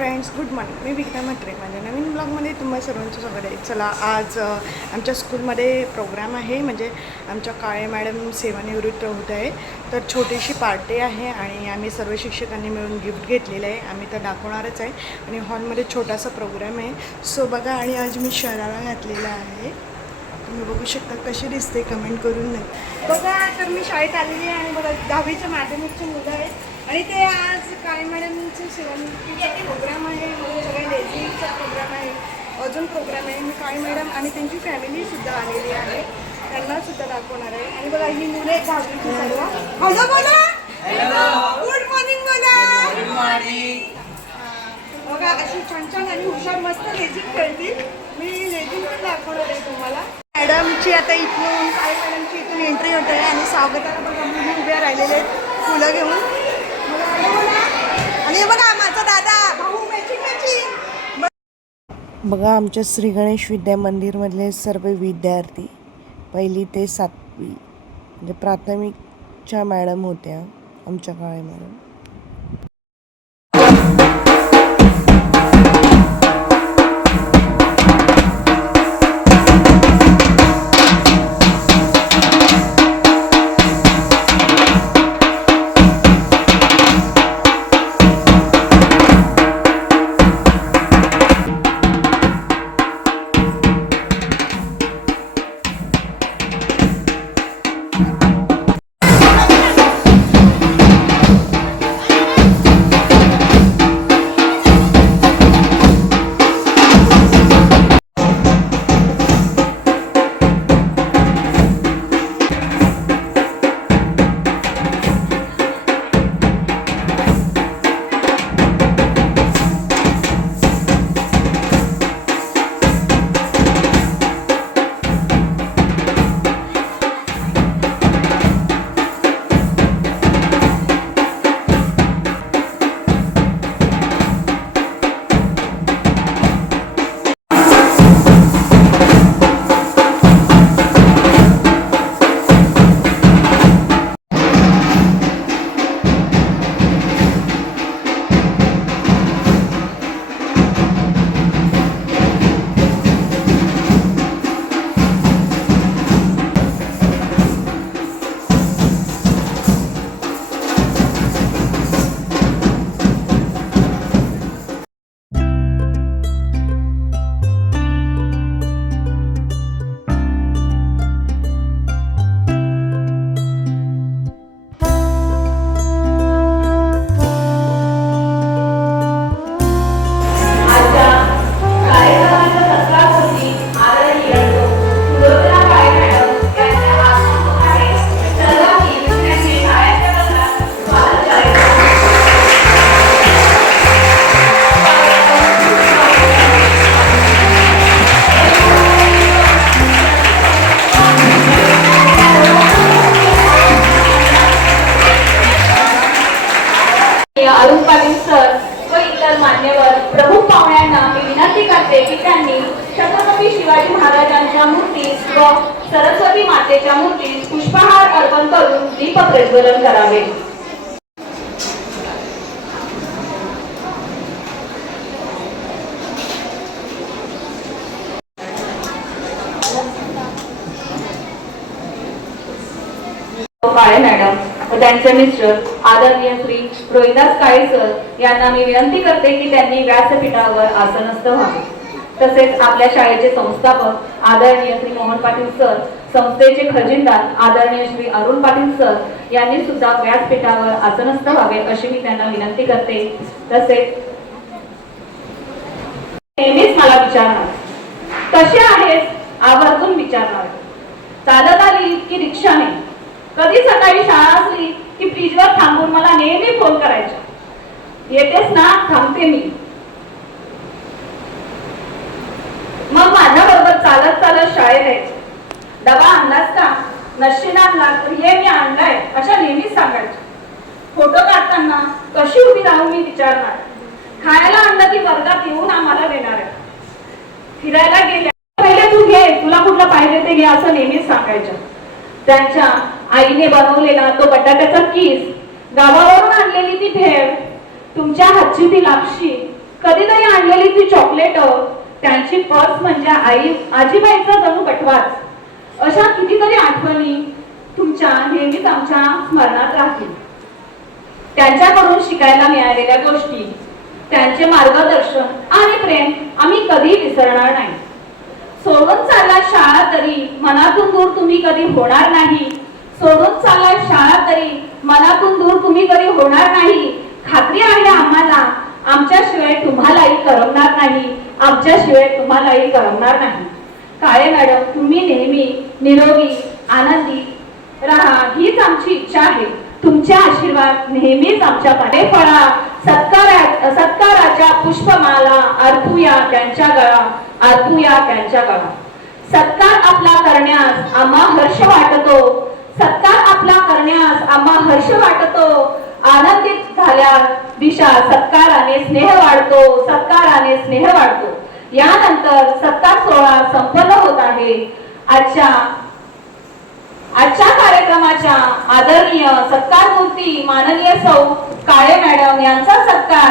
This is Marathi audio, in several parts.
Friends, good morning. मी विक्ता म्हात्रे. माझ्या नवीन ब्लॉगमध्ये तुम्हा सर्वांचं स्वागत आहे. चला, आज आमच्या स्कूलमध्ये प्रोग्राम आहे. म्हणजे आमच्या काळे मॅडम सेवानिवृत्त होत आहे, तर छोटीशी पार्टी आहे आणि आम्ही सर्व शिक्षकांनी मिळून गिफ्ट घेतलेलं आहे. आम्ही तर दाखवणारच आहे आणि हॉलमध्ये छोटासा प्रोग्राम आहे. सो बघा, आणि आज मी शरारा घातलेला आहे. तुम्ही बघू शकता कशी दिसते, कमेंट करून नाही बघा. तर मी शाळेत आलेली आहे आणि बघा 10वीच्या माध्यमिकची मुलं आहेत आणि ते आज काळे मॅडमचे सेवानिवृत्तीचा प्रोग्राम आहे. म्हणजे सगळ्या लेझिंगचा प्रोग्राम आहे, अजून प्रोग्राम आहे. मी काळे मॅडम आणि त्यांची फॅमिलीसुद्धा आलेली आहे, त्यांनासुद्धा दाखवणार आहे. आणि बघा, ही मुलं आहेत 10वीची सर्व. हॅलो बोला, गुड मॉर्निंग बोला. Good morning. बघा, अशी छान छान आणि हुशार मस्त लेझिंग खेळतील. मी लेझिंग पण दाखवणार आहे तुम्हाला. मॅडमची आता इथून काळे मॅडमची इथून एंट्री होते आणि स्वागताला बघा मुली उभ्या राहिलेले आहेत फुलं घेऊन. आणि बघा माझा दादा भाऊ मॅचिंग. बघा, आमच्या श्री गणेश विद्या मंदिरमधले सर्व विद्यार्थी 1ली ते 7वी म्हणजे प्राथमिकच्या मॅडम होत्या आमच्या काळे मॅडम. अरुण पाटील सर व इतर मान्यवर प्रमुख पाहुण्यांना मी विनंती करते की त्यांनी छत्रपती शिवाजी महाराजांच्या मूर्तीस व सरस्वती मातेच्या मूर्तीस पुष्पहार अर्पण करून दीप प्रज्वलन करावे. काळे मॅडम व त्यांचे मिस्टर आदरणीय श्री रोहिदास काळे सर यांना मी विनंती करते की त्यांनी व्यासपीठावर आसनस्थ व्हावे. तसेच आपल्या शाळेचे संस्थापक आदरणीय श्री मोहन पाटील सर, संस्थेचे खजिनदार आदरणीय श्री अरुण पाटील सर यांनी सुद्धा व्यासपीठावर आसनस्थ व्हावे अशी मी त्यांना विनंती करते. तसेच नेहमीच मला विचारणार, कसे आहेस आवर्जून विचारणार. चालत आली की रिक्षाने, कधी सकाळी शाळा असली की ब्रिजवर थांबून मला नेहमी फोन करायचा, येतेस ना, थांबते मी. मग माझ्या बरोबर चालत चालत शाळेत यायचं. डबा आणलास का, नशीन आणला तर हे मी आणलाय अशा नेहमीच सांगायच्या. फोटो काढताना कशी उभी राहून मी विचारणार. खायला आणलं की वर्गात येऊन आम्हाला देणार आहे. फिरायला गेल्या पहिले तू घे, तुला कुठलं पाहिजे ते घे असं नेहमीच सांगायचं. त्यांच्या आईने बनवलेला तो बटाट्याचा कीस, गावावरून आणलेली ती भेळ, तुमच्या हातची ती लापशी कधीतरी आणलेली ती चॉकलेट, त्यांची पर्स म्हणजे आजीबाईचा जणू बटवाच. अशा कितीतरी आठवणी तुमच्या नेहमीच आमच्या स्मरणात राहतील. त्यांच्याकडून शिकायला मिळालेल्या गोष्टी, त्यांचे मार्गदर्शन आणि प्रेम आम्ही कधी विसरणार नाही. सोडून चालला शाळा तरी मनातून दूर तुम्ही कधी होणार नाही. सोडून चालला शाळा तरी मनातून दूर तुम्ही कधी होणार नाही. खात्री आहे आम्हाला, आमच्याशिवाय तुम्हालाही करमणार नाही. आमच्याशिवाय तुम्हालाही करमणार नाही. काळे मॅडम, तुम्ही नेहमी निरोगी आनंदी राहा हीच आमची इच्छा आहे. तुमचे आशीर्वाद नेहमीच आमच्या कडे पडा. सत्काराच्या पुष्पमाला अर्पूया त्यांच्या गळा, अर्पूया त्यांच्या गळा. सत्कार आपला करण्यास आम्हा हर्ष वाटतो. सत्कार आपला करण्यास आम्हा हर्ष वाटतो. आनंदित झाल्या दिशा सत्काराने स्नेह वाढतो. सत्काराने स्नेह वाढतो. यानंतर सत्कार सोहळा संपन्न होत आहे. आजच्या कार्यक्रमाच्या आदरणीय सत्कारमूर्ती माननीय सौ काळे मॅडम यांचा सत्कार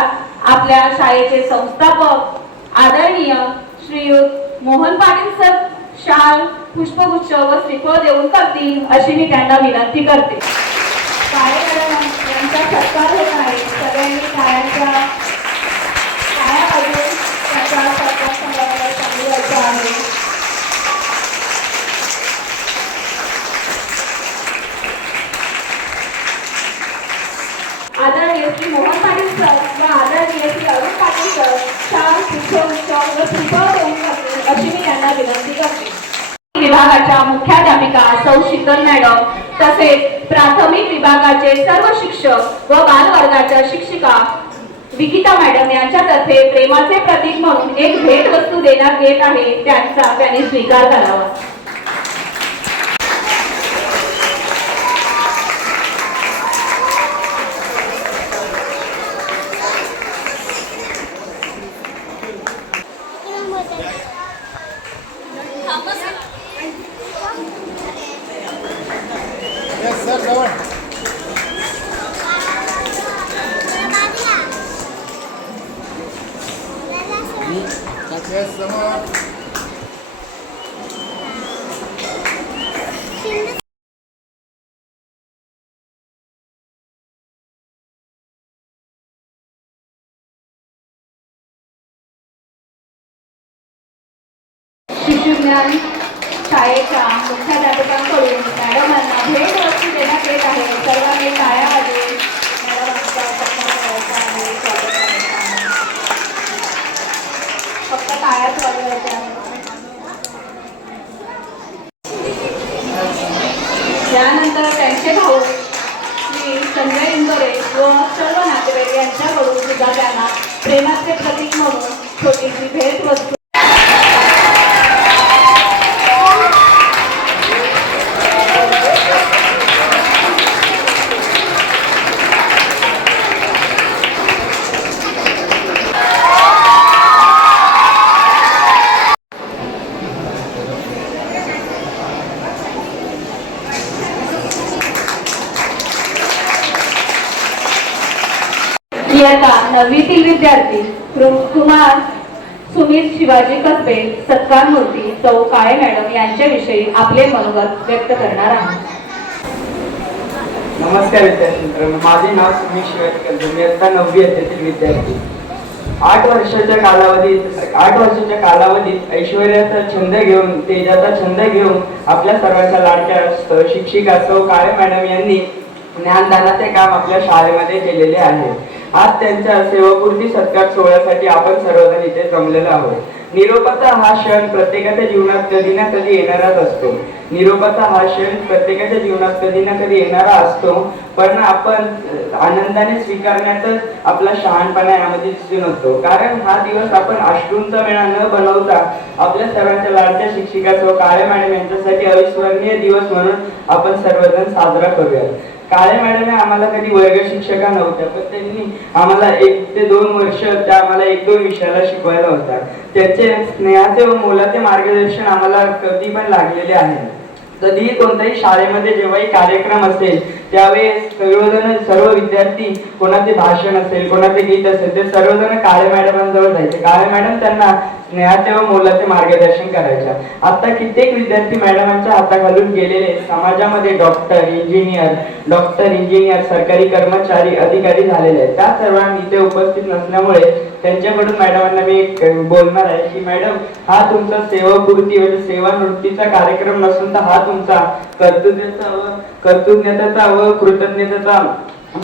आपल्या शाळेचे संस्थापक आदरणीय श्रीयुत मोहन पाटील सर शाल, पुष्पगुच्छ व श्रीफळ देऊन करतील अशी मी त्यांना विनंती करते. काळे मॅडम यांचा सत्कार होत आहे. सगळ्यांनी टाळ्या वाजवून त्यांचा सत्कार समारंभ चालू व्हायचा आहे. आदरणीय श्री मोहन पाटील सर व आदरणीय श्री अरुण पाटील सर शाल, पुष्पगुच्छ व श्रीफळ देऊन करतील अशी मी त्यांना विनंती करते. विभागाच्या मुख्याध्यापिका सौ शीतल मॅडम तसेच प्राथमिक विभागाचे सर्व शिक्षक व बालवर्गाच्या शिक्षिका विकिता मॅडम यांच्यातर्फे प्रेमाचे प्रतीक म्हणून एक भेट वस्तू देण्यात येत आहे. त्यांचा त्यांनी स्वीकार करावा. Yes, sir, go on. Yes, someone. शिशुज्ञान शाळेच्या मुख्याध्यापकांकडून मॅडमांना भेट वस्तू देण्यात येत आहे. सर्वांनी टाळ्या वाजवून मॅडमांचा सत्कार करायचा आहे. स्वागत करायचं आहे. फक्त टाळ्याच वाजवायच्या आहेत. यानंतर त्यांचे भाऊ श्री संजय इंदोरे व सर्व नातेवाईक यांच्याकडून सुद्धा त्यांना प्रेमाचे प्रतीक म्हणून छोटीशी भेट वस्तू इयत्ता 9वीतील विद्यार्थी कुमार सुमित शिवाजी कसबे सत्कार मूर्ती सौ काळे मॅडम यांच्याविषयी आपले मनोगत व्यक्त करणार आहेत. नमस्कार विद्यार्थी मित्रांनो, माझे नाव सुमित शिवाजी कसबे. मी इयत्ता 9वी अध्येतील विद्यार्थी. 8 वर्षाच्या कालावधीत ऐश्वर्याचा छंद घेऊन, तेजाचा छंद घेऊन आपल्या सर्वांच्या लाडक्या शिक्षिका सौ काळे मॅडम यांनी ज्ञानदानाचे काम आपल्या शाळेमध्ये केलेले आहे. आज त्यांच्या सेवापूर्ती सत्कार सोहळ्यासाठी आपण सर्वजण इथे जमलेलो आहोत. निरोपाचा हा क्षण प्रत्येकाच्या जीवनात कधी ना कधी येणाराच असतो. निरोपाचा हा क्षण प्रत्येकाच्या जीवनात कधी ना कधी येणारा असतो, पण आपण आनंदाने स्वीकारण्यातच आपला शहाणपणा यामध्ये दिसून येतो. कारण हा दिवस आपण अश्रूंचा मेळा न बनवता आपल्या सर्वांच्या लाडक्या शिक्षिका सौ काळे मॅडम यांच्यासाठी अविस्मरणीय दिवस म्हणून आपण सर्वजण साजरा करूया. काळे मॅडम आम्हाला कधी वर्ग शिक्षिका नव्हत्या, पण त्यांनी आम्हाला 1 ते 2 वर्ष त्या आम्हाला 1-2 विषयाला शिकवायला होता. त्यांचे स्नेहाचे व मोलाचे मार्गदर्शन आम्हाला कधी पण लागलेले आहे. कधीही कोणत्याही शाळेमध्ये जेव्हाही कार्यक्रम असेल त्यावेळेस सर्व विद्यार्थी कोणाचे भाषण असेल, कोणाचे गीत असेल, ते सर्वजण काळे मॅडमांजवळ जायचे. काळे मॅडम त्यांना स्नेहाचे व मोलाचे मार्गदर्शन करायच्या. आता कित्येक विद्यार्थी मॅडमांच्या हाताखालून गेलेले समाजामध्ये डॉक्टर, इंजिनियर, सरकारी कर्मचारी, अधिकारी झालेले आहेत. त्या सर्वांनी इथे उपस्थित नसल्यामुळे त्यांच्याकडून मॅडमांना मी एक बोलणार आहे की मॅडम, हा तुमचा सेवापूर्ती म्हणजे सेवानिवृत्तीचा कार्यक्रम नसून तर हा तुमचा कर्तृज्ञतेचा व कृतज्ञतेचा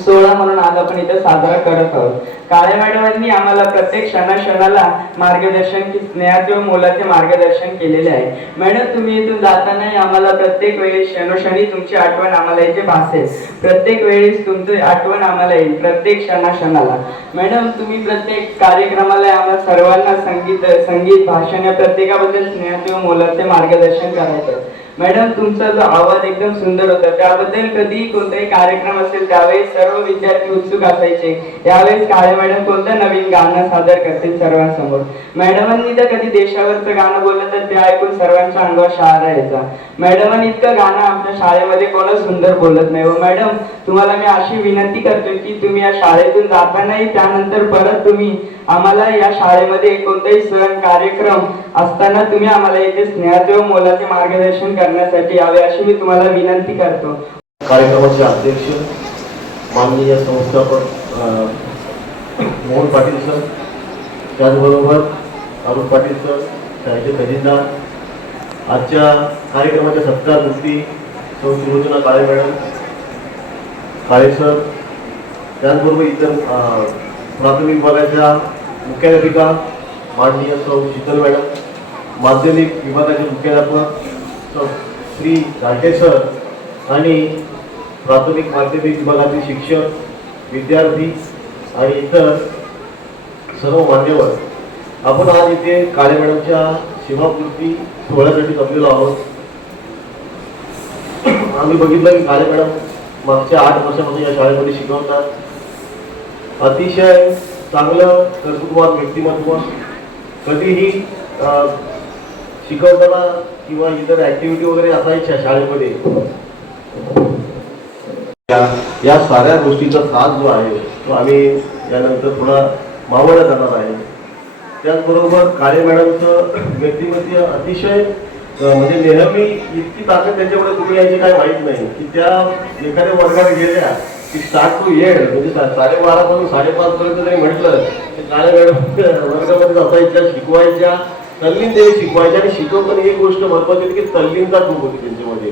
सोहळा म्हणून आज आपण इथे साजरा करत आहोत. काळे मॅडमांनी आम्हाला प्रत्येक क्षणाला मार्गदर्शन, स्नेहाचे व मोलाचे मार्गदर्शन केलेले आहे. मॅडम, तुम्ही इथून जातानाही आम्हाला प्रत्येक वेळेस क्षणोक्षणी तुमची आठवण आम्हाला इथे भासेल. प्रत्येक वेळेस तुमची आठवण आम्हाला येईल, प्रत्येक क्षणाला. मॅडम, तुम्ही प्रत्येक कार्यक्रमाला आम्हाला सर्वांना संगीत भाषण या प्रत्येकाबद्दल स्नेहाचे व मोलाचे मार्गदर्शन करायचं. मॅडम, तुमचा जो आवाज एकदम सुंदर होता, त्याबद्दल कधी कोणताही कार्यक्रम असेल त्यावेळेस सर्व विद्यार्थी उत्सुक असायचे. यावेळेस काळे मॅडम कोणतं नवीन गाणं सादर करतील सर्वांसमोर. मॅडमांनी तर कधी देशावरचं गाणं बोललं तर ते ऐकून सर्वांच्या अंगावर शहारा यायचा. मॅडमांनी इतकं गाणं आमच्या शाळेमध्ये कोणच सुंदर बोलत नाही. व मॅडम, तुम्हाला मी अशी विनंती करतो की तुम्ही या शाळेतून जातानाही त्यानंतर परत तुम्ही आम्हाला या शाळेमध्ये कोणताही सण कार्यक्रम असताना तुम्ही आम्हाला इथे स्नेहाचे व मोलाचे मार्गदर्शन करण्यासाठी यावे अशी मी तुम्हाला विनंती करतो. कार्यक्रमाचे अध्यक्ष माननीय संस्थापक मोहन पाटील सर, त्याचबरोबर अरुण पाटील सर, शाळेचे खजिनदार, आजच्या कार्यक्रमाच्या सत्कार मूर्ती सौ सुलोचना काळे मॅडम, काळे सर, त्याचबरोबर इतर प्राथमिक विभागाच्या मुख्याध्यापिका माननीय सौ शीतल मॅडम, माध्यमिक विभागाचे मुख्याध्यापक सौ श्री घाटे सर आणि प्राथमिक माध्यमिक विभागातील शिक्षक, विद्यार्थी आणि इतर सर्व मान्यवर, आपण आज इथे काळे मॅडमच्या सेवापूर्ती सोहळ्यासाठी जमलेलो आहोत. आम्ही बघितलं की काळे मॅडम मागच्या 8 वर्षापासून या शाळेमध्ये शिकवतात. अतिशय चांगलं कर्तृत्ववान व्यक्तिमत्व. कधीही शिकवताना किंवा इतर ऍक्टिव्हिटी वगैरे असायच्या शाळेमध्ये, या साऱ्या गोष्टीचा साथ जो आहे तो आम्ही यानंतर थोडा मावळा जाणार आहे. त्याचबरोबर काळे मॅडमचं व्यक्तिमत्व अतिशय म्हणजे नेहमी इतकी ताकद त्यांच्याकडे कुठे यायची काय माहीत नाही की त्या एखाद्या वर्गात गेल्या की स्टार्ट टू एंड म्हणजे 12:30 पासून 5:30 पर्यंत जरी म्हटलं की काळे मॅडम वर्गामध्ये असायच्या, शिकवायच्या, तल्लीनतेने शिकवायच्या. आणि शिकवताना एक गोष्ट महत्वाची होती की तल्लीनता खूप होती त्यांच्यामध्ये,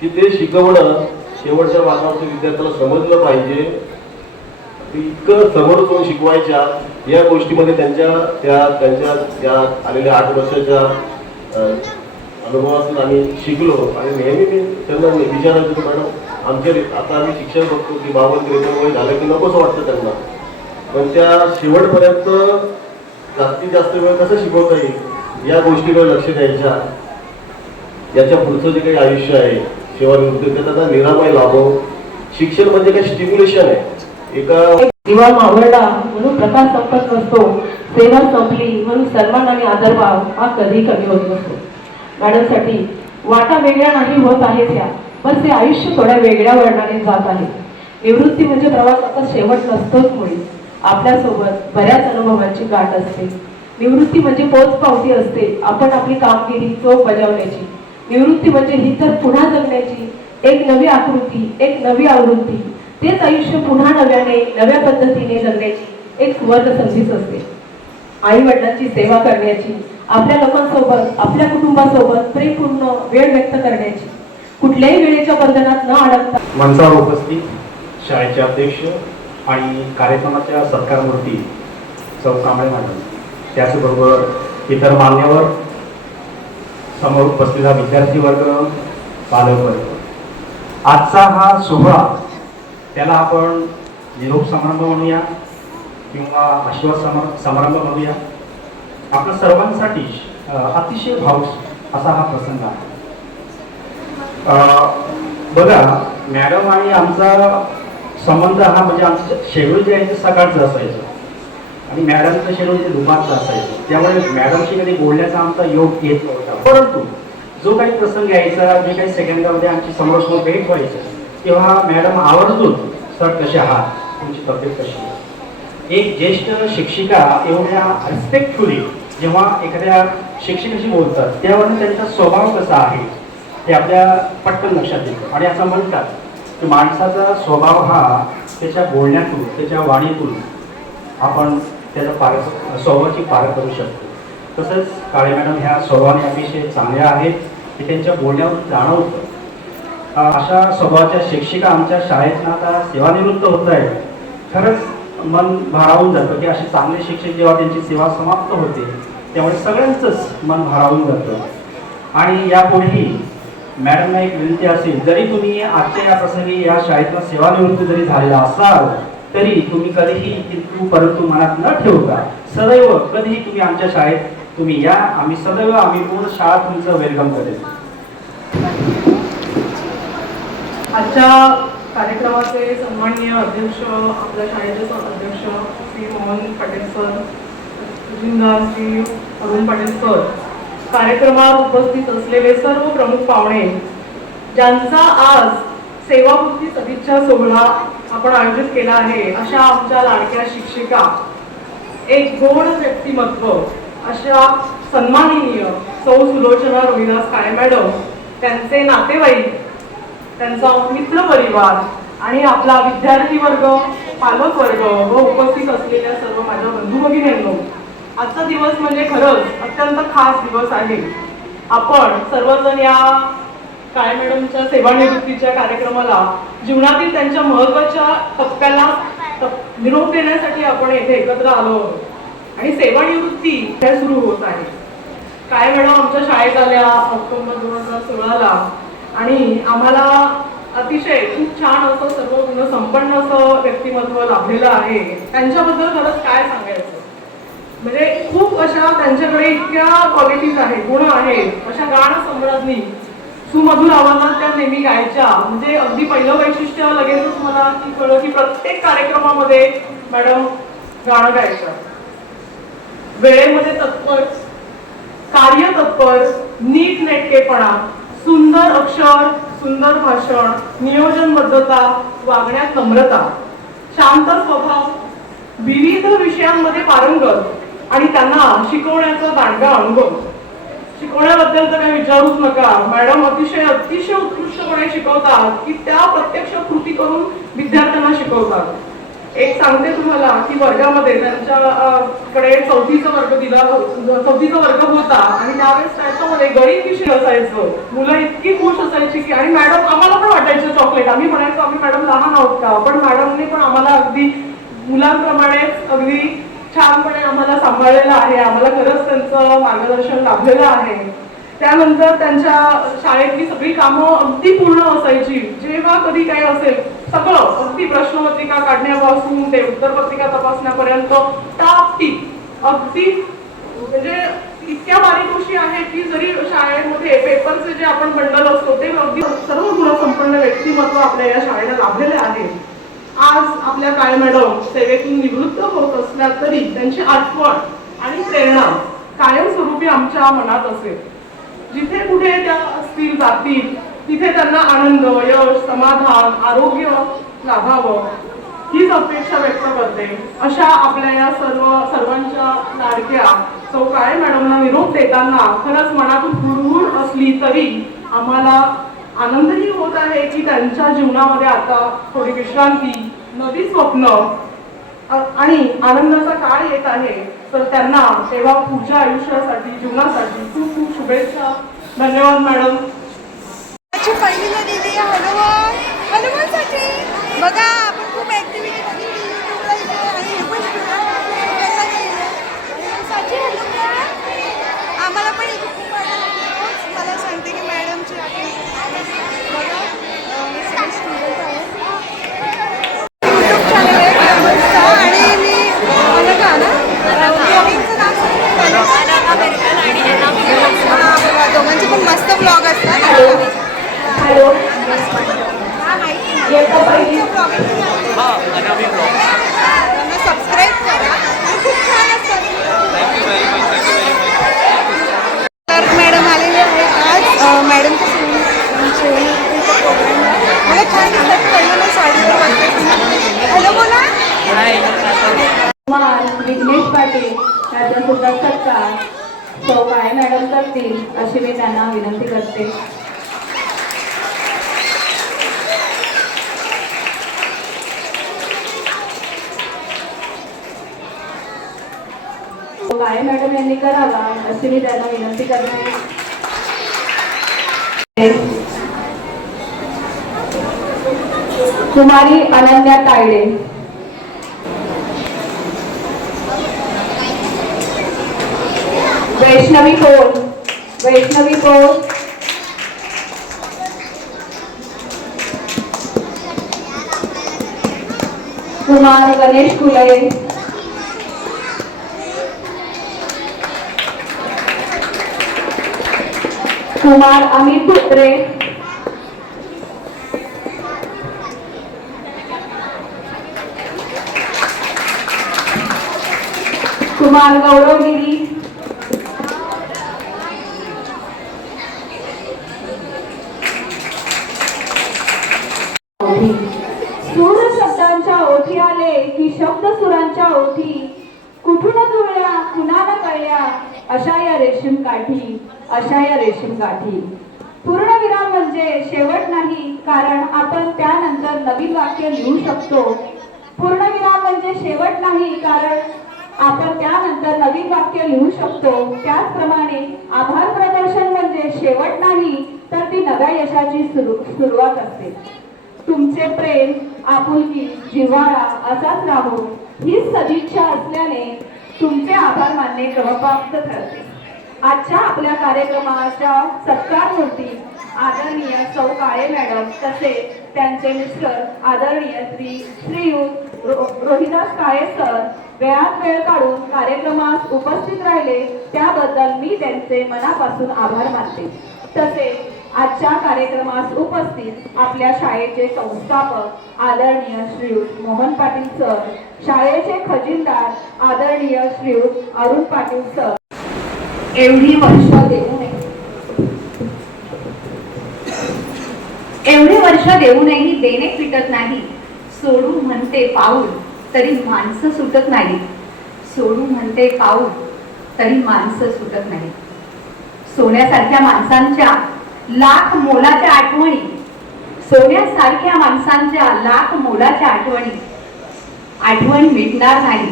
की ते शिकवणं शेवटच्या भागावरच्या विद्यार्थ्याला समजलं पाहिजे. इतकं समोर जाऊन शिकवायच्या या गोष्टीमध्ये त्यांच्या आलेल्या 8 वर्षाच्या अनुभवातून आम्ही शिकलो. आणि नेहमी मी त्यांना विचारायचो की मॅडम आमच्या आता आम्ही शिक्षण बघतो की 52-53 वय झालं की नकोच वाटतं त्यांना, पण त्या शेवटपर्यंत जास्तीत जास्त वेळ कसं शिकवता येईल या गोष्टीकडे लक्ष द्यायच्या. याच्या पुढचं जे काही आयुष्य आहे सेवानिवृत्ती त्याचा निरामय लाभो. शिक्षण म्हणजे काही स्टिम्युलेशन आहे. दिवा मावळला म्हणून प्रकाश संपत नसतो, सेवा संपली म्हणून सन्मान आणि आदरभाव हा कधी कमी होत नसतो. मॅडमसाठी वाटा वेगळ्या नाही होत आहेत या, बस हे आयुष्य थोड्या वेगळ्या वळणाने जात आहे. निवृत्ती म्हणजे प्रवासाचा शेवट नसतोच मुळी, आपल्यासोबत बऱ्याच अनुभवांची गाठ असते. निवृत्ती म्हणजे पोचपावती असते आपण आपली कामगिरी चोख बजावण्याची. निवृत्ती म्हणजे ही तर पुन्हा जगण्याची एक नवी आकृती, एक नवी आवृत्ती. तेच आयुष्य पुन्हा नव्याने नव्या पद्धतीने जगण्याची एक सुवर्ण संधीच असते. आई वडिलांची सेवा करण्याची, आपल्या लोकांसोबत आपल्या कुटुंबासोबत प्रेमपूर्ण वेळ व्यक्त करण्याची, कुठल्याही वेळेच्या बंधनात न अडकता. मंचावर उपस्थित शाळेचे अध्यक्ष आणि कार्यक्रमाच्या सत्कार मूर्ती सौ कांबळे मॅडम, त्याचबरोबर इतर मान्यवर, समोर उपस्थित विद्यार्थी वर्ग, पालक वर्ग, आजचा हा सोहळा त्याला आपण निरोप समारंभ म्हणूया किंवा आशीर्वाद समारंभ म्हणूया. आपल्या सर्वांसाठी अतिशय भावूक असा हा प्रसंग आहे. बघा, मॅडम आणि आमचा संबंध हा म्हणजे आमचं शेड्यूल जे आहे ते सकाळचं असायचं आणि मॅडमचं शेड्यूल जे दुपारचं असायचं, त्यामुळे मॅडमशी कधी बोलण्याचा आमचा योग येत नव्हता. परंतु जो काही प्रसंग यायचा, जे काही सेकंदामध्ये आमची समोरासमोर भेट व्हायची, तेव्हा मॅडम आवर्जून सर कसे आहात, तुमची तब्येत कशी आहे. एक ज्येष्ठ शिक्षिका एवढ्या रिस्पेक्टफुली जेव्हा एखाद्या शिक्षकाशी बोलतात त्यावरून त्यांचा स्वभाव कसा आहे ते आपल्या पटकन लक्षात येतं. आणि असं म्हणतात की माणसाचा स्वभाव हा त्याच्या बोलण्यातून, त्याच्या वाणीतून आपण त्याचा स्वभावाची पारख करू शकतो. तसंच काळे मॅडम ह्या स्वभावाने अतिशय चांगल्या आहेत, ते त्यांच्या बोलण्यावर जाणवतं. अशा स्वभावाच्या शिक्षिका आमच्या शाळेतनं आता सेवानिवृत्त होत आहेत. खरंच मन भारावून जातं की असे चांगले शिक्षक जेव्हा त्यांची सेवा समाप्त होते त्यामुळे सगळ्यांचंच मन भारावून जातं. आणि यापुढेही मॅडमना एक विनंती असेल, जरी तुम्ही आजच्या या प्रसंगी या शाळेतनं सेवानिवृत्त जरी झालेला असाल तरी तुम्ही कधीही किंतु परंतु मनात न ठेवता सदैव कधीही तुम्ही आमच्या शाळेत तुम्ही या. आम्ही पूर्ण शाळा तुमचं वेलकम करेल. आजच्या कार्यक्रमाचे सन्माननीय अध्यक्ष, आपल्या शाळेचे अध्यक्ष श्री मोहन पाटील सर, तहसीलदार श्री अरुण पाटील सर, कार्यक्रमात उपस्थित असलेले सर्व प्रमुख पाहुणे, ज्यांचा आज सेवापूर्ती सदिच्छा सोहळा आपण आयोजित केला आहे, अशा आमच्या लाडक्या शिक्षिका, एक गोड व्यक्तिमत्व अशा सन्माननीय सौ सुलोचना रोहिदास काळे मॅडम, त्यांचे नातेवाईक, त्यांचा मित्र परिवार आणि आपला विद्यार्थी वर्ग, पालक वर्ग व उपस्थित असलेल्या सर्व माझ्या बंधू भगिनींनो, आजचा दिवस म्हणजे खरंच अत्यंत खास दिवस आहे. आपण सर्वजण या काळे मॅडमच्या सेवानिवृत्तीच्या कार्यक्रमाला, जीवनातील त्यांच्या महत्त्वाच्या टप्प्याला निरोप देण्यासाठी आपण येथे एकत्र आलो आहोत आणि सेवानिवृत्ती हे सुरू होत आहे. काळे मॅडम आमच्या शाळेत आल्या ऑक्टोबर 2016ला आणि आम्हाला अतिशय खूप छान असं सर्व गुण संपन्न असं व्यक्तिमत्व लाभलेलं आहे. त्यांच्याबद्दल खरंच काय सांगायचं, म्हणजे खूप अशा त्यांच्याकडे इतक्या क्वालिटीज आहेत, गुण आहेत. अशा गाणं सम्राज्ञी, सुमधुर आवाजात त्या नेहमी गायच्या. म्हणजे अगदी पहिलं वैशिष्ट्य लगेचच मला कळलं की प्रत्येक कार्यक्रमामध्ये मॅडम गाणं गायच्या. वेळेमध्ये तत्पर, कार्यतत्पर, नीटनेटकेपणा, सुंदर अक्षर, सुंदर भाषण, नियोजनबद्धता, वागण्यात नम्रता, शांत स्वभाव, विविध विषयांमध्ये पारंगत आणि त्यांना शिकवण्याचा दांडगा अनुभव. शिकवण्याबद्दल तर काही विचारूच नका. मॅडम अतिशय उत्कृष्टपणे शिकवतात की त्या प्रत्यक्ष कृती करून विद्यार्थ्यांना शिकवतात. एक सांगते तुम्हाला की वर्गामध्ये त्यांच्याकडे चौथीचा वर्ग होता आणि त्यावेळेस त्याच्यामध्ये गणित विषय असायचं. मुलं इतकी खुश असायची की, आणि मॅडम आम्हाला पण वाटायचं चॉकलेट. आम्ही म्हणायचो आम्ही मॅडम लहान आहोत का, पण मॅडमने पण आम्हाला अगदी मुलांप्रमाणेच अगदी छानपणे आम्हाला सांभाळलेलं आहे. आम्हाला खरंच त्यांचं मार्गदर्शन लाभलेलं आहे. त्यानंतर त्यांच्या शाळेतली सगळी कामं अगदी पूर्ण असायची. जेव्हा कधी काही असेल सगळं अगदी प्रश्नपत्रिका काढण्यापासून ते उत्तरपत्रिका तपासण्यापर्यंत टापटीप अगदी, म्हणजे इतक्या बारीक गोष्टी आहेत की जरी शाळेमध्ये पेपरचे जे आपण बंडल असतो ते अगदी सर्व गुणसंपन्न व्यक्तिमत्व आपल्या या शाळेला लाभलेले आहे. आज आपल्या काळे मॅडम सेवेतून निवृत्त होत असल्या तरी त्यांची आठवण आणि प्रेरणा कायमस्वरूपी आमच्या मनात असेल. जिथे कुठे त्या असतील जातील तिथे त्यांना आनंद, यश, समाधान, आरोग्य लाभावं हीच अपेक्षा व्यक्त करते. अशा आपल्या या सर्वांच्या लाडक्या सौ काळे मॅडमना निरोप देताना खरंच मनातून हुरहुर असली तरी आम्हाला आनंदही होत आहे की त्यांच्या जीवनामध्ये आता थोडी विश्रांती, नवी स्वप्न आणि आनंदाचा काळ येत आहे. तर त्यांना तेव्हा पुढच्या आयुष्यासाठी, जीवनासाठी खूप खूप शुभेच्छा. धन्यवाद मॅडम. पहिलीला दिली हनुमानसाठी बघा आपण खूप ऍक्टिव्हिटी आम्हाला पण इथे खूप मला सांगते की मॅडमची बघा स्टुडंट यूट्यूब चॅनल आहे आणि मी बघा ना दोघांचे पण मस्त ब्लॉग असतात. हॅलो हा माहिती लागतील अशी मी त्यांना विनंती करते. काळे मॅडम यांनी करावा अशी मी त्यांना विनंती करते. कुमारी अनन्या तायडे. वैष्णवी कौर. वैष्णवी कौर. कुमार गणेश कुले. कुमार अमित धोत्रे. कुमार गौरव गिरी. सूर शब्दांच्या ओठी आले की शब्द सुरांच्या ओठी कुठून जुळल्या कुणाला कळल्या अशा या रेशीम काठी. अशा या रेशीम काठी. पूर्णविराम म्हणजे शेवट नाही, कारण आपण त्यानंतर नवीन वाक्य लिहू शकतो. पूर्णविराम म्हणजे शेवट नाही, कारण आपण त्यानंतर नवीन वाक्य लिहू शकतो. त्याचप्रमाणे आभार प्रदर्शन म्हणजे शेवट नाही, तर ती नव्या यशाची सुरुवात असते. तुमचे प्रेम, आपुलकी, जिव्हाळा असाच राहो हीच सदिच्छा असल्याने तुमचे आभार मानणे क्रमप्राप्त ठरते. आजच्या आपल्या कार्यक्रमाच्या सत्कार मूर्ती आदरणीय सौ काळे मॅडम तसेच त्यांचे मिस्टर आदरणीय श्रीयुत रोहिदास काळे सर वेळात वेळ काढून कार्यक्रमास उपस्थित राहिले त्याबद्दल मी त्यांचे मनापासून आभार मानते. तसेच आजच्या कार्यक्रमास उपस्थित आपल्या शाळेचे संस्थापक आदरणीय श्रीयुत मोहन पाटील सर, शाळेचे खजिनदार आदरणीय श्रीयुत अरुण पाटील सर. एवढी वर्ष देऊनही देणे फिटत नाही. सोडू म्हणते पाऊल तरी माणसं सुटत नाही. सोडू म्हणते पाऊल तरी माणसं सुटत नाही. सोन्यासारख्या माणसांच्या लाख मोलाच्या आठवणी. सोन्यासारख्या माणसांच्या लाख मोलाच्या आठवणी. आठवणी मिटणार नाही.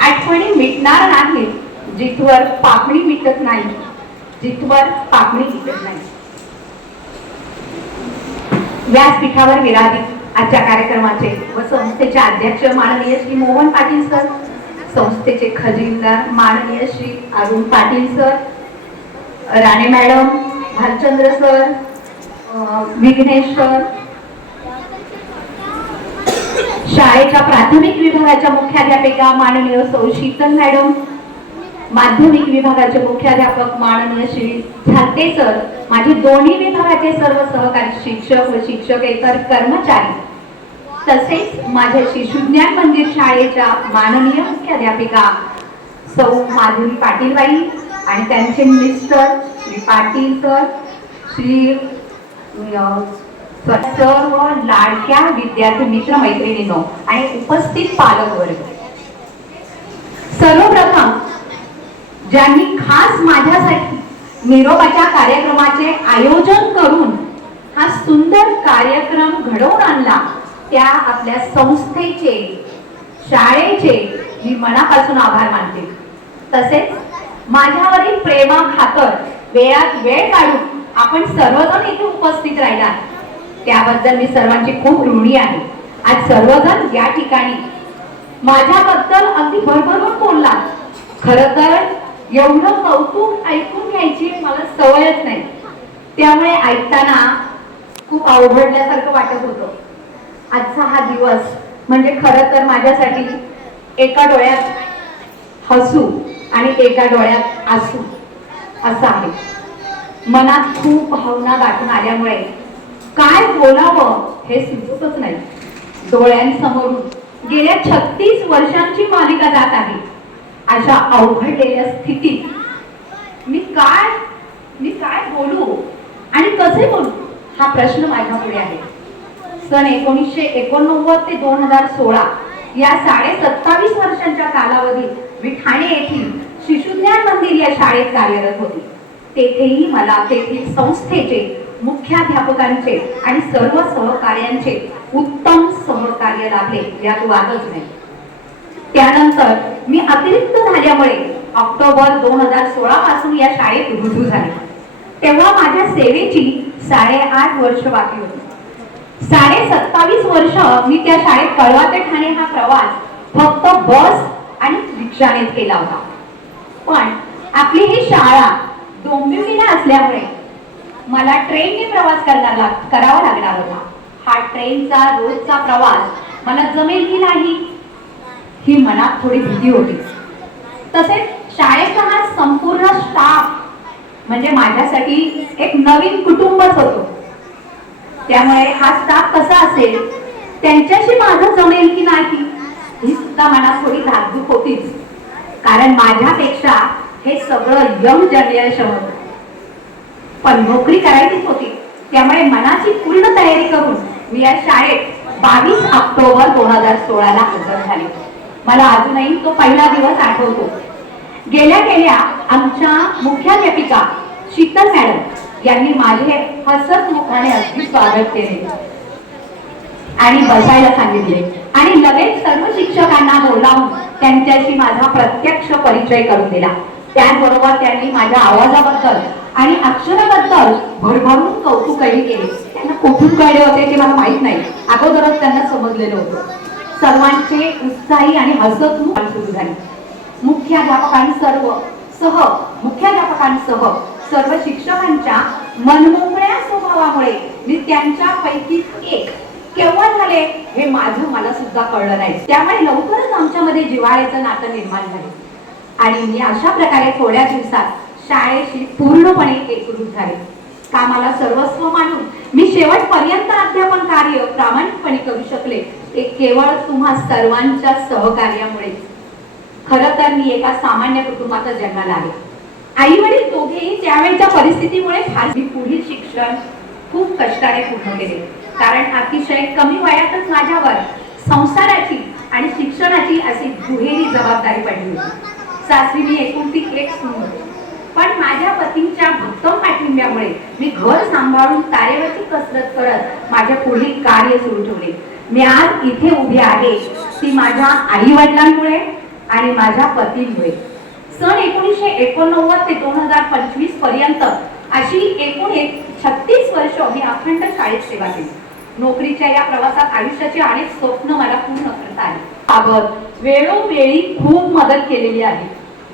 आठवणी मिटणार नाही. जिथवर पापणी मिटत नाही. जिथवर पापणी मिटत नाही. व्यासपीठावर विराजित आजच्या कार्यक्रमाचे व संस्थेचे अध्यक्ष माननीय श्री मोहन पाटील सर, संस्थेचे खजिनदार माननीय Shri Arun Patil sir, Rane madam, Bhalchandra sir, Vighnesh sir, शाळेच्या प्राथमिक विभागाच्या मुख्याध्यापिका माननीय सौ शीतल मॅडम, माध्यमिक विभागाचे मुख्याध्यापक माननीय श्री झाते सर, माझे दोन्ही विभागाचे सर्व सहकारी शिक्षक व शिक्षकेतर कर्मचारी, तसेच माझ्या शिशुज्ञान मंदिर शाळेच्या माननीय मुख्याध्यापिका सौ माधुरी पाटीलबाई आणि त्यांचे मिस्टर श्री पाटील सर, श्री सर्व लाडक्या विद्यार्थी मित्र मैत्रिणींनो आणि उपस्थित पालक वर्ग. सर्वप्रथम ज्यांनी खास माझ्यासाठी निरोपाच्या कार्यक्रमाचे आयोजन करून हा सुंदर कार्यक्रम घडवून आणला त्या आपल्या संस्थेचे, शाळेचे मी मनापासून आभार मानते. तसेच माझ्यावरील प्रेमाखातर वेळात वेळ काढून आपण सर्वजण इथे उपस्थित राहिलात त्याबद्दल मी सर्वांची खूप ऋणी आहे. आज सर्वजण या ठिकाणी माझ्याबद्दल अगदी भरभरून बोलला. खरं तर एवढं कौतुक ऐकून घ्यायची मला सवयच नाही, त्यामुळे ऐकताना खूप अवघडल्यासारखं वाटत होतं. आजचा हा दिवस म्हणजे खरं तर माझ्यासाठी एका डोळ्यात हसू आणि एका डोळ्यात आसू असं आहे. मनात खूप भावना गाठून आल्यामुळे काय बोलावं हे सुचतच नाही. डोळ्यांसमोरून गेल्या 36 वर्षांची मालिका जात आहे. अशा अवघडलेल्या स्थितीत मी काय बोलू आणि कसे बोलू हा प्रश्न माझ्यापुढे आहे. सन 1989 ते 2016 या 27.5 वर्षांच्या कालावधीत मी ठाणे येथील शिशुज्ञान मंदिर या शाळेत कार्यरत होती. तेथेही मला तेथील संस्थेचे मुख्याध्यापकांचे आणि सर्व सहकार्यांचे उत्तम सहकार्य लाभले, यात वादच नाही. त्यानंतर मी अतिरिक्त झाल्यामुळे ऑक्टोबर 2016 पासून या शाळेत रुजू झाले. तेव्हा माझ्या सेवेची 8.5 वर्ष बाकी होती. 27.5 वर्ष मी त्या शाळेत कळवा ते ठाणे हा प्रवास फक्त बस आणि रिक्षानेच केला होता. पण आपली ही शाळा डोंबिवलीला असल्यामुळे मला ट्रेनने प्रवास करावा लागणार होता. हा ट्रेनचा रोजचा प्रवास मला जमेल की नाही ही मनात थोडी भीती होती. तसेच शाळेचा हा संपूर्ण स्टाफ म्हणजे माझ्यासाठी एक नवीन कुटुंबच होतो. त्यामुळे हा स्टाफ कसा असेल, त्यांच्याशी माझं जमेल की नाही ही सुद्धा मनात थोडी धाकधूक होतीच. कारण माझ्यापेक्षा हे सगळं यंग जनरेशन होतं. पण नोकरी करायचीच होती, त्यामुळे मनाची पूर्ण तयारी करून मी या शाळेत 22 ऑक्टोबर 2016 ला हजर झाले. मला अजूनही तो पहिला दिवस आठवतो. गेल्या आमच्या मुख्याध्यापिका शीतल मॅडम यांनी माझे हसतमुखाने अगदी स्वागत केले आणि बसायला सांगितले आणि लगेच सर्व शिक्षकांना बोलावून त्यांच्याशी माझा प्रत्यक्ष परिचय करून दिला. त्याचबरोबर त्यांनी माझ्या आवाजाबद्दल आणि अक्षराबद्दल भरभरून कौतुकही केले. त्यांना कुठून कळले होते ते मला माहित नाही, अगोदरच त्यांना समजलेलं होतं. सर्वांचे उत्साही आणि हसतमुख सुरू झाले. मुख्याध्यापकांसह सर्व शिक्षकांच्या मनमोकळ्या स्वभावामुळे मी त्यांच्यापैकी एक केव्हा झाले हे मला सुद्धा कळलं नाही. त्यामुळे लवकरच आमच्यामध्ये जिव्हाळ्याचं नातं निर्माण झाले आणि मी अशा प्रकारे थोड्या दिवसात शाळेशी पूर्णपणे एकरूप झाले. कामाला सर्वस्व मानून मी शेवटपर्यंत अध्यापन कार्य प्रामाणिकपणे करू शकले ते केवळ तुम्हा सर्वांच्या सहकार्यामुळे. खरं तर मी एका सामान्य कुटुंबात जन्माला आले. आई वडील दोघेही त्यावेळच्या परिस्थितीमुळे मी पुढील शिक्षण खूप कष्टाने पूर्ण केले. कारण अतिशय कमी वयातच माझ्यावर संसाराची आणि शिक्षणाची अशी दुहेरी जबाबदारी पडली होती. सासरी मी एकुलती एक सून होती, पण माझ्या पतींच्या भक्कम पाठिंब्यामुळे मी घर सांभाळून तारेवरची कसरत करत माझे पुढील कार्य सुरू ठेवले. मी आज इथे उभी आहे ती माझ्या आई वडिलांमुळे आणि माझ्या पतींमुळे. सन 1989 ते 2025 पर्यंत अशी एकूण 36 वर्ष मी अखंड शाळेत सेवा केली. नोकरीच्या या प्रवासात आयुष्याची अनेक स्वप्न मला पूर्ण करता आली. बाबत वेळोवेळी खूप मदत केलेली आहे.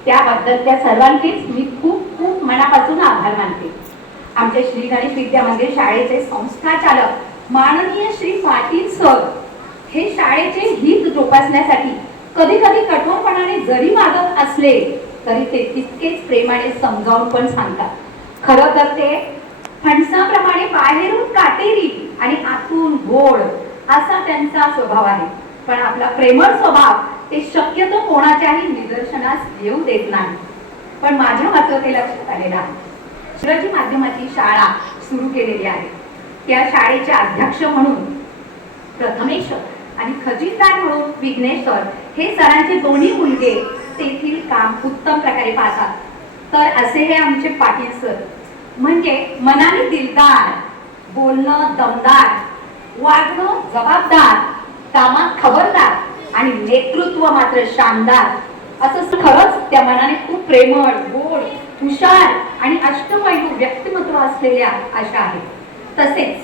त्याबद्दल त्या सर्वांचीच मी खूप खूप मनापासून आभार मानते. आमच्या श्री गणेश विद्या मंदिर शाळेचे संस्थाचालक माननीय श्री पाटील सर हे शाळेचे हित जोपासण्यासाठी कधी कधी कठोरपणाने जरी मागत असले तरी ते तितकेच प्रेमाने समजावून पण सांगतात. खरं तर ते फणसाप्रमाणे बाहेरून काटेरी आणि आतून गोड असा त्यांचा स्वभाव आहे. पण आपला प्रेमळ स्वभाव ते शक्यतो कोणाच्याही निदर्शनास येऊ देत नाही. पण माझ्या मात्र ते लक्षात आलेलं आहे. इंग्रजी माध्यमाची शाळा सुरू केलेली आहे. त्या शाळेचे अध्यक्ष म्हणून प्रथमेश आणि खजिनदार म्हणून विघ्नेश्वर हे सरांचे दोन्ही मुलगे तेथील काम उत्तम प्रकारे पाहतात. तर असे हे आमचे पाटील सर म्हणजे मनाने दिलदार, बोलणं दमदार, वागणं जबाबदार, कामात खबरदार आणि नेतृत्व मात्र शानदार. असं खरंच त्या मनाने खूप प्रेमळ, गोड, हुशार आणि अष्टपैलू व्यक्तिमत्व असलेल्या अशा आहेत. तसेच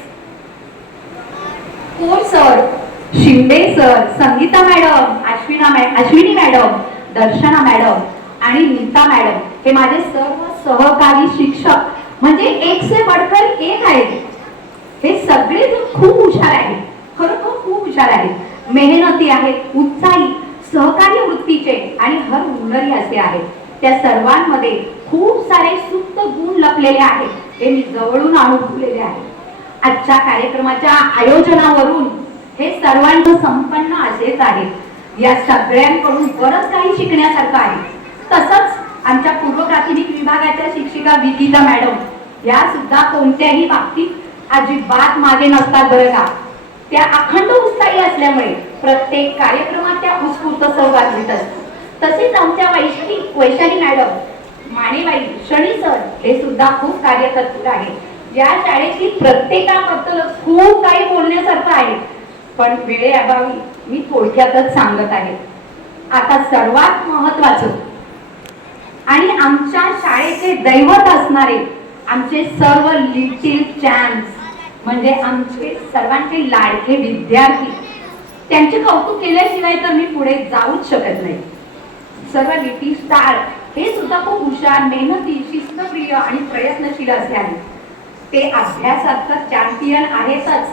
core sir, Shinde sir, Sangeeta madam, Ashwini madam, Darshana madam आणि नीता मॅडम हे माझे सर्व सहकारी शिक्षक म्हणजे एक से बढ़कर एक आहेत. हे सगळे खूप हुशार आहेत. खरोखर खूप हुशार आहेत, मेहनती आहेत, उत्साही, सहकारी वृत्तीचे आणि हर हुनरी असे आहेत. त्या सर्वांमध्ये खूप सारे सुप्त गुण लपलेले आहेत हे मी जवळून अनुभवलेले आहे. आजच्या कार्यक्रमाच्या आयोजनावरून हे सर्वांचं संपन्न असेच आहे. या सगळ्यांकडून बरंच काही शिकण्यासारखं आहे. तसंच आमच्या पूर्व प्राथमिक विभागाच्या शिक्षिका विकीता मॅडम या सुद्धा कोणत्याही बाबतीत अजिबात मागे नसतात बरं का. त्या अखंड उत्साही असल्यामुळे प्रत्येक कार्यक्रमात त्या उत्स्फूर्त सहभाग घेतात. तसेच आमच्या वैशाली मॅडम मानेबाई, शनी सर हे सुद्धा खूप कार्यतत्पर आहेत. या शाळेतील प्रत्येकाबद्दल खूप काही बोलण्यासारखं आहे, पण वेळेअभावी मी थोडक्यातच सांगत आहे. आता सर्वात महत्वाचं आणि आमच्या शाळेचे दैवत असणारे आमचे सर्व लिटिल चॅम्प्स म्हणजे आमचे सर्वांचे लाडके विद्यार्थी, त्यांचे कौतुक केल्याशिवाय तर मी पुढे जाऊच शकत नाही. सर्व लिटिल स्टार हे सुद्धा खूप हुशार, मेहनती, शिस्तप्रिय आणि प्रयत्नशील असे आहेत. ते अभ्यासात तर चॅम्पियन आहेतच,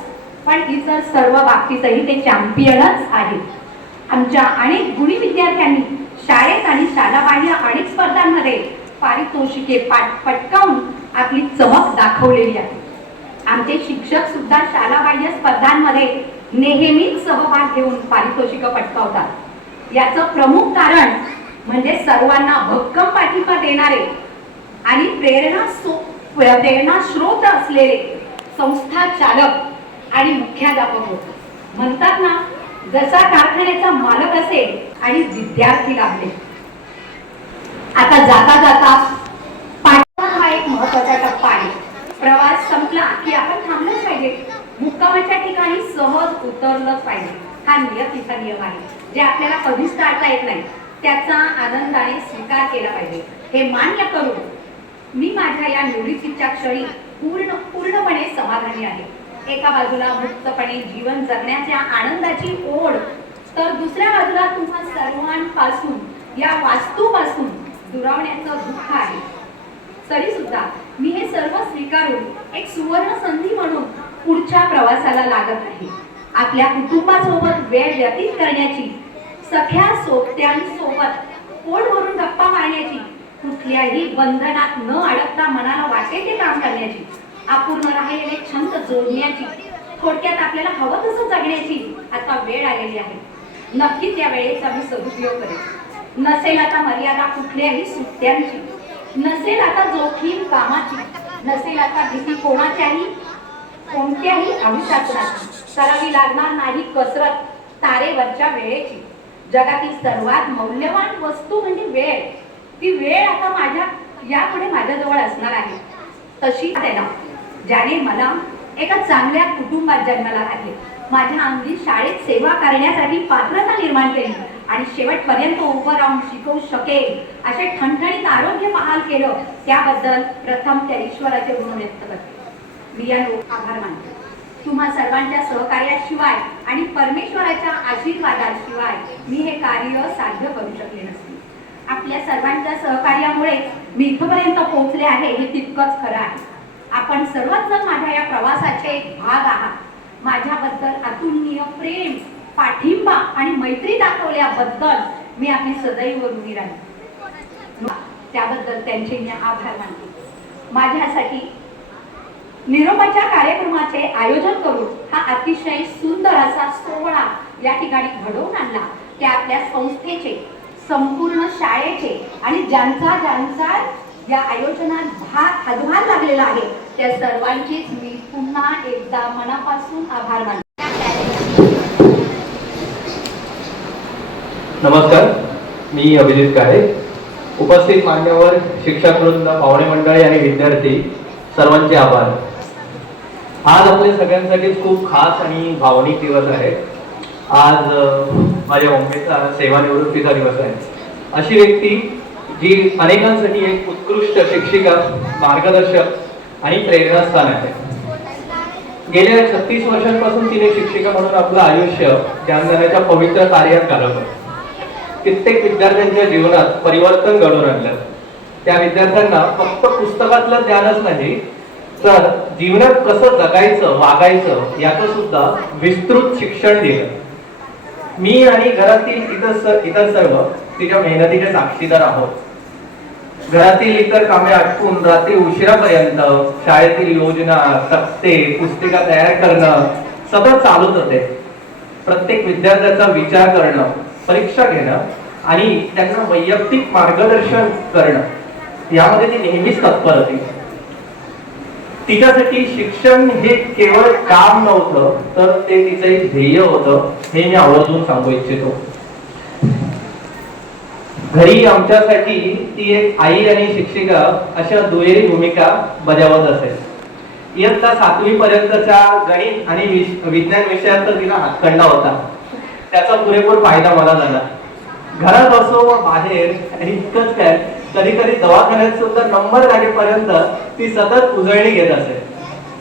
पण इतर सर्व बाबतीतही ते चॅम्पियनच आहेत. आमच्या अनेक गुणी विद्यार्थ्यांनी शाळेत आणि शाळाबाह्य अनेक स्पर्धांमध्ये पारितोषिके पटकावून आपली चमक दाखवलेली आहे. आमचे शिक्षक सुद्धा शाळाबाह्य स्पर्धांमध्ये नेहमीच सहभाग घेऊन पारितोषिक पटकावतात. याचं प्रमुख कारण म्हणजे सर्वांना भक्कम पाठिंबा देणारे आणि प्रेरणा स्रोत असलेले संस्था चालक आणि मुख्याध्यापक होते. म्हणतात ना, जसा कारखान्याचा मालक असेल आणि विद्यार्थी लाभले. आता जाता जाता पाठवा हा एक महत्वाचा टप्पा आहे. प्रवास संपला की आपण थांबलंच पाहिजे, मुक्कामाच्या ठिकाणी सहज उतरलंच पाहिजे. हा नियतीचा नियम आहे, जे आपल्याला कधीच टाळता येत नाही. त्याचा आनंदाने स्वीकार केला पाहिजे. हे मान्य करून मी माझ्या या निवृत्तीच्या क्षणी पूर्णपणे समाधानी आहे. एका बाजूला मुक्तपणे जीवन जगण्याच्या आनंदाची ओढ, तर दुसऱ्या बाजूला तुम्हा सर्वांपासून या वास्तूपासून दुरावण्याचं दुःख आहे. तरी सुद्धा मी हे सर्व स्वीकारून एक सुवर्ण संधी म्हणून पुढच्या प्रवासाला लागत आहे. आपल्या कुटुंबासोबत वेळ व्यतीत करण्याची, सख्या सोबत्यांसोबत पोट भरून गप्पा मारण्याची, कुठल्याही बंधनात न अडकता मनाला वाटेल ते काम करण्याची, अपूर्ण राहिलेले छंद जोडण्याची, थोडक्यात आपल्याला हवं तसं जगण्याची आता वेळ आलेली आहे. नक्कीच या वेळेचा मी सदुपयोग करेन. नसेल आता मर्यादा कुठल्याही सुट्ट्यांची, नसेल आता जोखीम कामाची, नसेल आता भीती कोणत्याही अनुशासनाची, करावी लागणार नाही कसरत तारेवरच्या वेळेची. जगातील सर्वात मौल्यवान वस्तू म्हणजे वेळ. ती वेळ आता माझ्याजवळ असणार आहे. तशी त्याला ज्याने मला एका चांगल्या कुटुंबात जन्माला घातले, माझ्या अंगी शाळेत सेवा करण्यासाठी पात्रता निर्माण केली आणि शेवटपर्यंत उभं राहून शिकवू शकेल असे ठणठणीत आरोग्य बहाल केलं, त्याबद्दल प्रथम त्या ईश्वराचे ऋण व्यक्त करते. मी या आभार मानते. तुम्हा सर्वांच्या सहकार्याशिवाय आणि परमेश्वराच्या आशीर्वादाशिवाय मी हे कार्य साध्य करू शकले नसते. आपल्या सर्वांच्या सहकार्यामुळे मी इथपर्यंत पोहोचले आहे हे तितकंच खरं आहे. आपण सर्वच जण माझ्या या प्रवासाचे एक भाग आहात. माझ्याबद्दल अतुलनीय प्रेम, पाठिंबा आणि मैत्री दाखवल्याबद्दल मी आपली सदैव ऋणी राहील. त्याबद्दल त्यांचे मी आभार मानते. माझ्यासाठी निरोपाच्या कार्यक्रमाचे आयोजन करून हा अतिशय सुंदर असा सोहळा या ठिकाणी घडवून आणला, त्या आपल्या संस्थेचे, संपूर्ण शाळेचे आणि ज्यांचा या आयोजनात हातभार लागलेला आहे त्या सर्वांचीच मी पुन्हा एकदा मनापासून आभार मानते. नमस्कार, मी अभिजित काळे. उपस्थित मान्यवर, शिक्षकवृंद, पाहुणे मंडळी आणि विद्यार्थी सर्वांचे आभार. आज आपल्या सगळ्यांसाठी खूप खास आणि भावनिक दिवस आहे. आज माझ्या मम्मीचा सेवानिवृत्तीचा दिवस आहे. अशी व्यक्ती जी अनेकांसाठी एक उत्कृष्ट शिक्षिका, मार्गदर्शक आणि प्रेरणास्थान आहे. गेल्या 36 वर्षांपासून तिने शिक्षिका म्हणून आपलं आयुष्य ज्ञानदानाच्या पवित्र कार्यात घालवलं. कित्येक विद्यार्थ्यांच्या जीवनात परिवर्तन घडवून आणलं. त्या विद्यार्थ्यांना फक्त पुस्तकातलं ज्ञानच नाही, तर जीवनात कसं जगायचं, वागायचं याचं सुद्धा विस्तृत शिक्षण दिलं. मी आणि घरातील इतर सर्व तिच्या मेहनतीचे साक्षीदार आहोत. घरातील इतर कामे आटपून रात्री उशिरापर्यंत शाळेतील योजना, तक्ते, पुस्तिका तयार करणं सतत चालूच होते. प्रत्येक विद्यार्थ्याचा विचार करणं, परीक्षा घेणं आणि त्यांना वैयक्तिक मार्गदर्शन करणं यामध्ये ती नेहमीच तत्पर होती. तिच्यासाठी शिक्षण हे केवळ काम नव्हतं, तर ते तिचं एक ध्येय होतं, हे मी आवर्जून सांगू इच्छितो. घरी आमच्यासाठी ती एक आई आणि शिक्षिका अशा दुहेरी भूमिका बजावत असेल. इयत्ता 7वी पर्यंतच्या गणित आणि विज्ञान विषयात तर तिला हातखंडा होता. त्याचा पुरेपूर फायदा मला झाला. घरात असो व बाहेर, आणि इतकंच काय, कधी कधी दवाखान्यात सुद्धा नंबर लागेपर्यंत ती सतत उजळणी घेत असे.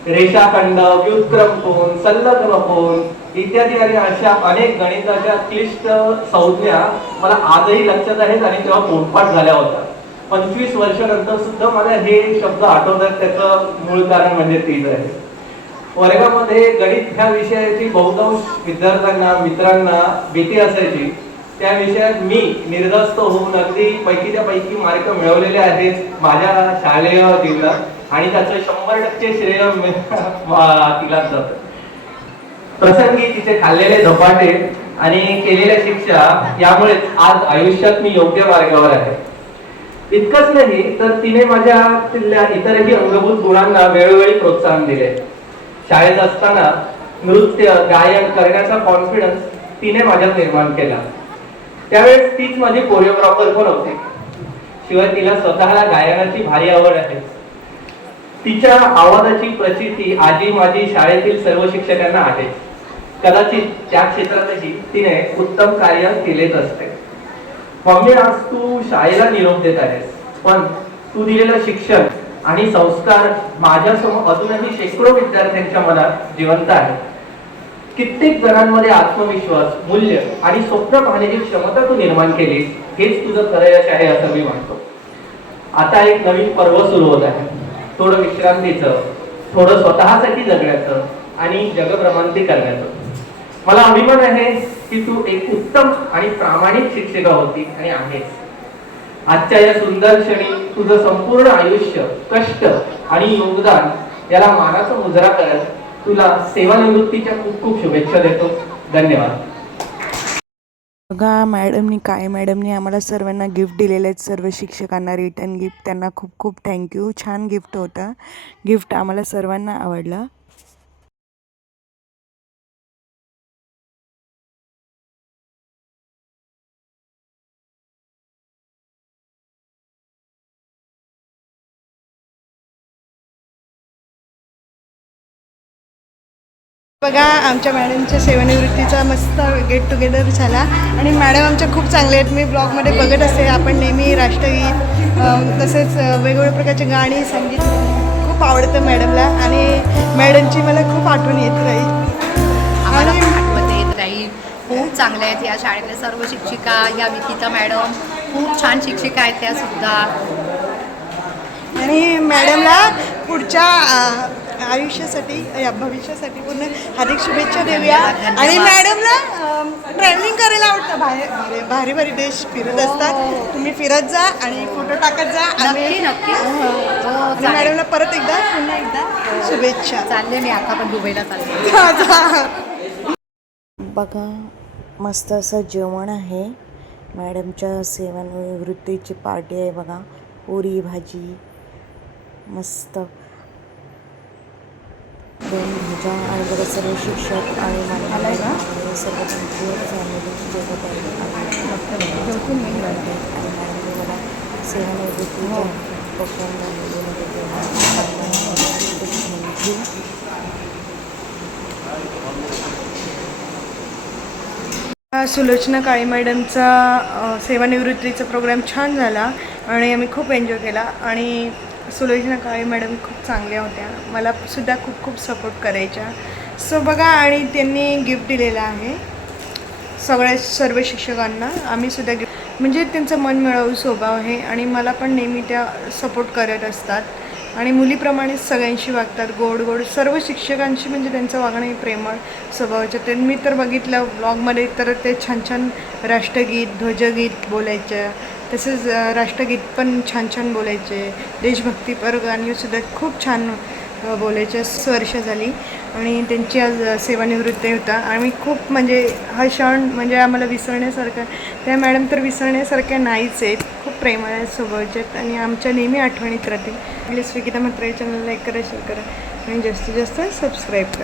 रेषाखंड, व्युत्क्रमकोन, संलग्नकोन इत्यादी आणि अशा अनेक गणिताच्या क्लिष्ट संज्ञा मला आजही लक्षात आहेत आणि तेव्हा पोटपाठ झाल्या होत्या. 25 वर्षानंतर सुद्धा मला हे शब्द आठवतात. त्याचं मूळ कारण म्हणजे तीच आहे. वर्गामध्ये गणित ह्या विषयाची बहुतांश विद्यार्थ्यांना, मित्रांना भीती असायची. त्या विषयात मी निर्धास्त होऊन अगदी पैकीच्या पैकी मार्क मिळवलेले आहेत माझ्या शालेय जीवनात, आणि त्याचं 100% श्रेय तिलाच जातं. प्रसंगी तिचे खाल्लेले धपाटे आणि केलेल्या शिक्षा यामुळे आज आयुष्यात मी योग्य मार्गावर आहे. इतकंच नाही तर तिने माझ्या इतरही अंगभूत गुणांना वेळोवेळी प्रोत्साहन दिले. शाळेत असताना नृत्य गायन करण्याचा कॉन्फिडन्स तिने माझ्यात निर्माण केला. त्यावेळेस तीच माझी कोरिओग्राफर पण होती. शिवाय तिला स्वतःला गायनाची भारी आवड आहे. तिच्या आवाजाची प्रचिती आजी माझी शाळेतील सर्व शिक्षकांना आहे. कदाचित त्या क्षेत्रातही तिने उत्तम कार्य केलेच असते. मम्मी, आज तू शाळेला निरोप देत आहेस, पण तू दिलेलं शिक्षण आणि संस्कार माझ्यासमोर अजूनही शेकडो विद्यार्थ्यांच्या मनात जिवंत आहे. कित्येक जणांमध्ये आत्मविश्वास, मूल्य आणि स्वप्न पाहण्याची क्षमता तू निर्माण केलीस. हेच तुझं खरं यश आहे असं मी म्हणतो. आता एक नवीन पर्व सुरू होत आहे. थोडं विश्रांतीचं, थोडं स्वतःसाठी जगण्याचं आणि जगभ्रमंती करण्याचं. मला अभिमान आहे की तू एक उत्तम आणि प्रामाणिक शिक्षिका होती आणि आहेस. आजच्या या सुंदर क्षणी तुझं संपूर्ण आयुष्य, कष्ट आणि योगदान याला मानाचा मुजरा करत तुला सेवानिवृत्तीच्या खूप खूप शुभेच्छा देतो. धन्यवाद. बघा, मॅडमनी आम्हाला सर्वांना गिफ्ट दिलेले आहेत. सर्व शिक्षकांना रिटर्न गिफ्ट. त्यांना खूप खूप थँक्यू. छान गिफ्ट होतं. गिफ्ट आम्हाला सर्वांना आवडलं. बघा, आमच्या मॅडमच्या सेवानिवृत्तीचा मस्त गेट टुगेदर झाला आणि मॅडम आमच्या खूप चांगले आहेत. मी ब्लॉगमध्ये बघत असते, आपण नेहमी राष्ट्रगीत तसेच वेगवेगळ्या प्रकारचे गाणी, संगीत खूप आवडतं मॅडमला आणि मॅडमची मला खूप आठवण येत राहील. आम्हाला आठवत येत राहील. खूप चांगल्या आहेत या शाळेतल्या सर्व शिक्षिका. या विकिता मॅडम खूप छान शिक्षिका आहेत त्या सुद्धा. आणि मॅडमला पुढच्या आयुष्यासाठी, या भविष्यासाठी पूर्ण हार्दिक शुभेच्छा देऊया. आणि मॅडमला ट्रॅव्हलिंग करायला आवडतं. बाहेर भारी भारी देश फिरत असतात. तुम्ही फिरत जा आणि फोटो टाकत जा. नक्की मॅडमला परत पुन्हा एकदा शुभेच्छा. चालले मी आता पण दुबईला चालले. बघा, मस्त असं जेवण आहे. मॅडमच्या सेवानिवृत्तीची पार्टी आहे. बघा, पुरी भाजी मस्त, 2 भाज्या आणि बघा सर्व शिक्षक आणि मला सर्व फॅमिली जेवत आहे. आणि मॅडमने मला सेवानिवृत्तीच्या प्रोग्राम थँक्यू. सुलोचना काळे मॅडमचा सेवानिवृत्तीचा प्रोग्राम छान झाला आणि आम्ही खूप एन्जॉय केला. आणि सुलोचना काळे मॅडम खूप चांगल्या होत्या. मला सुद्धा खूप खूप सपोर्ट करायच्या. सो बघा, आणि त्यांनी गिफ्ट दिलेलं आहे सर्व शिक्षकांना. आम्ही सुद्धा गिफ्ट, म्हणजे त्यांचं मन मिळावू स्वभाव आहे आणि मला पण नेहमी त्या सपोर्ट करत असतात आणि मुलीप्रमाणेच सगळ्यांशी वागतात. गोड गोड सर्व शिक्षकांशी, म्हणजे त्यांचं वागणं हे प्रेमळ स्वभावाचं. ते मी तर बघितलं ब्लॉगमध्ये, तर ते छान छान राष्ट्रगीत, ध्वजगीत बोलायचं. तसेच राष्ट्रगीत पण छान छान बोलायचे. देशभक्तीपर गाणीसुद्धा खूप छान बोलायचे. वर्ष झाली आणि त्यांची आज सेवानिवृत्ती होता. आम्ही खूप, म्हणजे हा क्षण म्हणजे आम्हाला विसरण्यासारखा. त्या मॅडम तर विसरण्यासारख्या नाहीच आहेत. खूप प्रेमळ आहेत, स्वभावाचे आहेत आणि आमच्या नेहमी आठवणीत राहतील. प्लीज विकिता म्हात्रे चॅनल लाईक करा, शेअर करा आणि जास्तीत जास्त सबस्क्राईब करा.